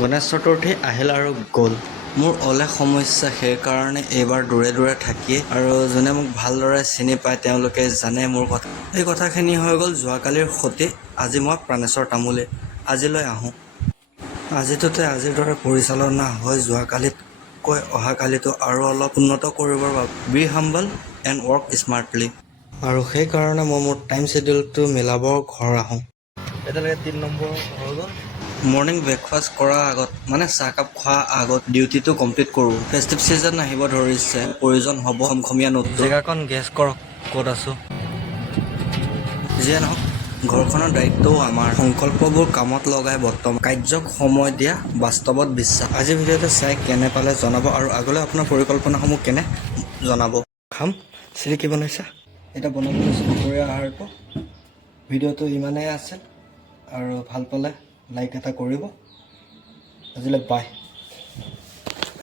গণেশ চতুৰ্থী আহিল আৰু গ'ল। মোৰ অলেখ সমস্যা, সেইকাৰণে এইবাৰ দূৰে দূৰে থাকিয়ে আৰু যোনে মোক ভালদৰে চিনি পায় তেওঁলোকে জানে মোৰ কথা। এই কথাখিনি হৈ গ'ল যোৱাকালিৰ সতি। আজি মই প্ৰাণেশ্বৰ তামুলী। আজিলৈ আহোঁ। আজিটোতে আজিৰ দৰে পৰিচালনা হৈ যোৱাকালিতকৈ অহাকালিটো আৰু অলপ উন্নত কৰিবৰ বাবে be humble and work smartly. আৰু সেইকাৰণে মই মোৰ টাইম শ্বেডিউলটো মিলাব ঘৰ আহোঁ। এতিয়ালৈকে 3 নম্বৰ হৈ গ'ল। মৰ্ণিং ব্ৰেকফাষ্ট কৰাৰ আগত মানে চাহকাপ খোৱাৰ আগত ডিউটিটো কমপ্লিট কৰোঁ। ফেষ্টিভ ছিজন আহিব ধৰিছে, প্ৰয়োজন হ'ব খমখমীয়া নোটটো। জেগাকণ গেছ কৰক ক'ত আছোঁ। যিয়ে নহওক ঘৰখনৰ দায়িত্বও আমাৰ। সংকল্পবোৰ কামত লগাই বৰ্তমান কাৰ্যক সময় দিয়া, বাস্তৱত বিশ্বাস। আজিৰ ভিডিঅ'টো চাই কেনে পালে জনাব আৰু আগলৈ আপোনাৰ পৰিকল্পনাসমূহ কেনে জনাব। খাম চিৰি কি বনাইছা? এতিয়া বনাব লৈছোঁ দুপৰীয়া আহাৰটো। ভিডিঅ'টো ইমানেই আছিল আৰু ভাল পালে লাইক এটা কৰিব। আজিলৈ বাই।